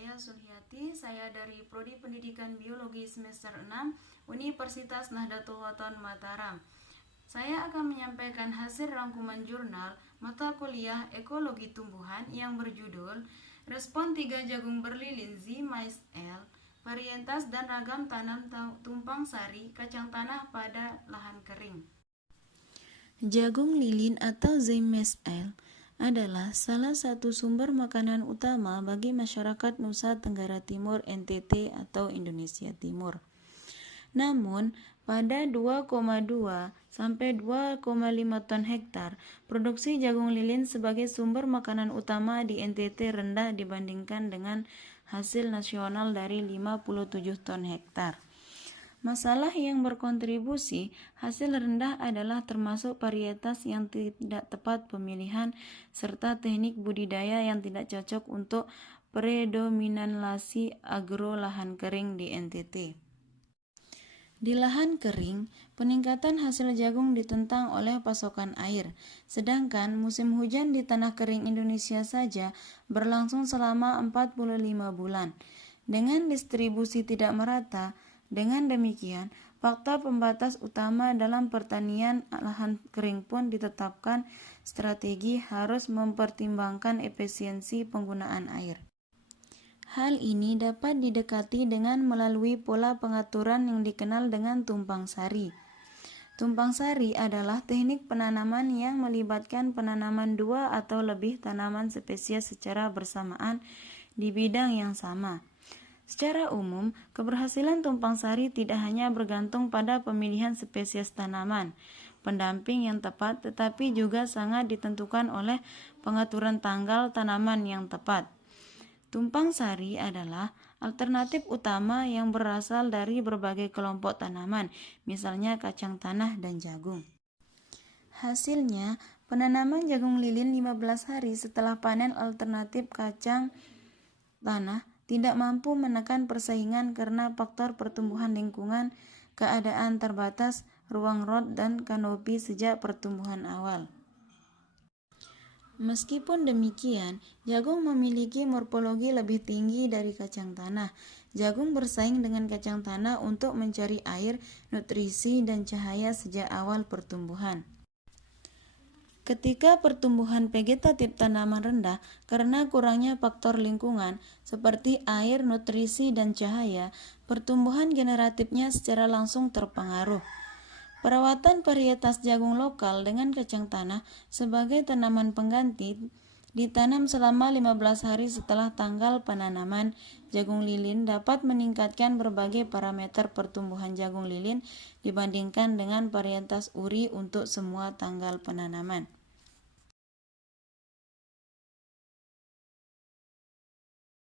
saya Sulhiati, saya dari Prodi Pendidikan Biologi semester 6 Universitas Nahdlatul Ulama Mataram. Saya akan menyampaikan hasil rangkuman jurnal mata kuliah Ekologi Tumbuhan yang berjudul Respon 3 Jagung Berlilin Z. Mais L. Varietas dan ragam tanam tumpang sari kacang tanah pada lahan kering. Jagung lilin atau Z. Mais L adalah salah satu sumber makanan utama bagi masyarakat Nusa Tenggara Timur (NTT) atau Indonesia Timur. Namun, pada 2,2 sampai 2,5 ton hektar, produksi jagung lilin sebagai sumber makanan utama di NTT rendah dibandingkan dengan hasil nasional dari 57 ton hektar. Masalah yang berkontribusi hasil rendah adalah termasuk varietas yang tidak tepat pemilihan serta teknik budidaya yang tidak cocok untuk predominasi agro lahan kering di NTT. Di lahan kering, peningkatan hasil jagung ditentang oleh pasokan air, sedangkan musim hujan di tanah kering Indonesia saja berlangsung selama 45 bulan. Dengan distribusi tidak merata, dengan demikian, faktor pembatas utama dalam pertanian lahan kering pun ditetapkan. Strategi harus mempertimbangkan efisiensi penggunaan air. Hal ini dapat didekati dengan melalui pola pengaturan yang dikenal dengan tumpang sari. Tumpang sari adalah teknik penanaman yang melibatkan penanaman 2 atau lebih tanaman spesies secara bersamaan di bidang yang sama. Secara umum, keberhasilan tumpang sari tidak hanya bergantung pada pemilihan spesies tanaman, pendamping yang tepat, tetapi juga sangat ditentukan oleh pengaturan tanggal tanaman yang tepat. Tumpang sari adalah alternatif utama yang berasal dari berbagai kelompok tanaman, misalnya kacang tanah dan jagung. Hasilnya, penanaman jagung lilin 15 hari setelah panen alternatif kacang tanah tidak mampu menekan persaingan karena faktor pertumbuhan lingkungan, keadaan terbatas, ruang rot, dan kanopi sejak pertumbuhan awal. Meskipun demikian, jagung memiliki morfologi lebih tinggi dari kacang tanah. Jagung bersaing dengan kacang tanah untuk mencari air, nutrisi, dan cahaya sejak awal pertumbuhan. Ketika pertumbuhan vegetatif tanaman rendah karena kurangnya faktor lingkungan seperti air, nutrisi, dan cahaya, pertumbuhan generatifnya secara langsung terpengaruh. Perawatan varietas jagung lokal dengan kacang tanah sebagai tanaman pengganti ditanam selama 15 hari setelah tanggal penanaman jagung lilin dapat meningkatkan berbagai parameter pertumbuhan jagung lilin dibandingkan dengan varietas uri untuk semua tanggal penanaman.